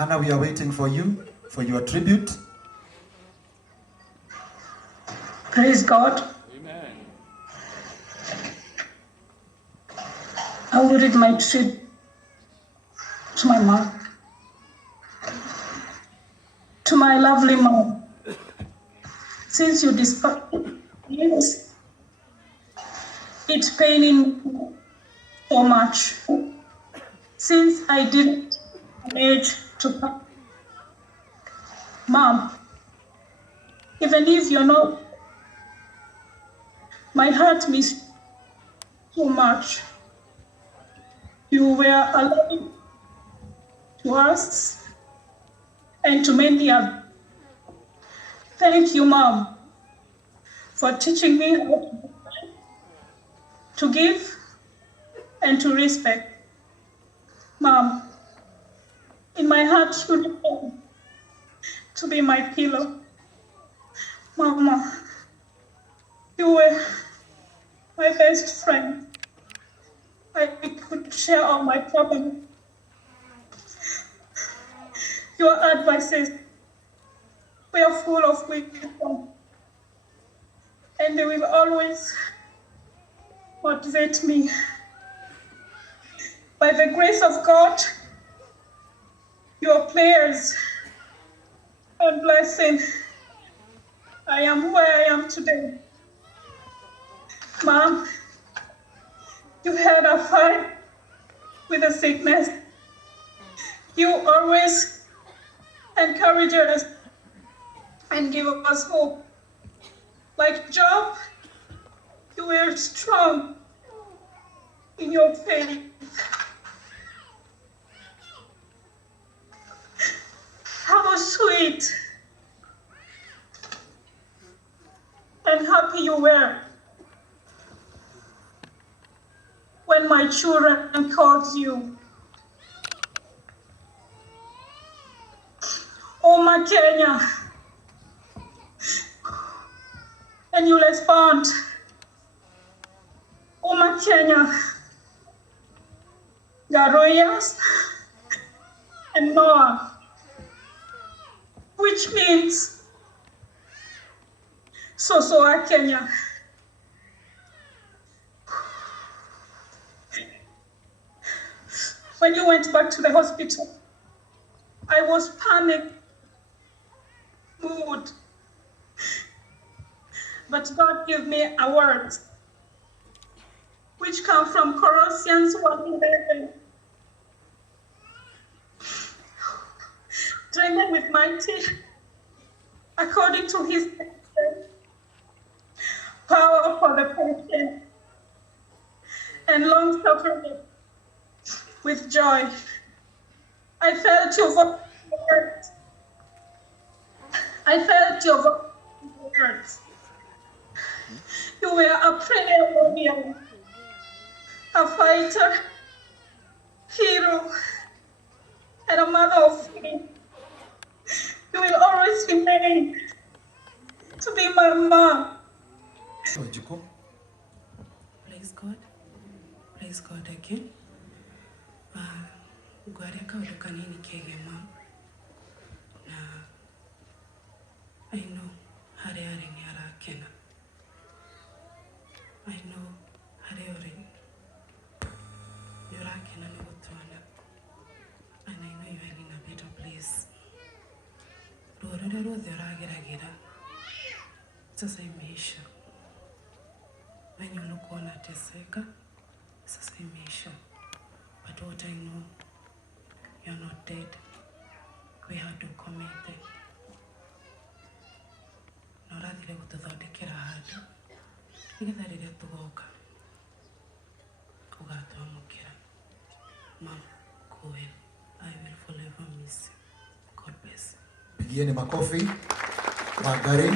Hannah, we are waiting for you, for your tribute. Praise God. Amen. I will read my tribute to my mom. To my lovely mom. Since you despise yes, it's paining me so much. Since I didn't manage to come. Mom, even if you're not, my heart misses so much. You were alive to us and to many others. Thank you, Mom, for teaching me how to give and to respect. Mom, in my heart, you remain to be my pillow. Mama, you were my best friend. I could share all my problems. Your advices were full of wisdom, and they will always motivate me. By the grace of God, your prayers and blessing, I am where I am today. Mom, you had a fight with the sickness. You always encourage us and give us hope. Like Job, you were strong in your faith. How sweet and happy you were when my children called you. Oh, my Kenya. And you respond, oh, my Kenya, ngaruiya and Noah, which means so Kenya. When you went back to the hospital, I was panicked mood. But God gave me a word which come from Colossians 1:11. Strengthened with maite according to his power for the patient and long suffering with joy. I felt your words. I felt your words. You were a prayer warrior, a fighter, hero, and a mother of faith. You will always remain to be my mom. Praise God. Praise God again. Gwareka udukanini kege mom. Na I know hare ni ara kena. I know hare yura kena ni gutuma. And I know you are in a better place. Rorero gira. Sasa imeisha. When you look on ateseka, sasa imeisha. But what I know, you're not dead. We had to commit it. Norathire gututhodekera handu nigetha riria tugoka ugatwamukira. Mom, go well. I will forever miss you. God bless. Pigieni makofi. Magari.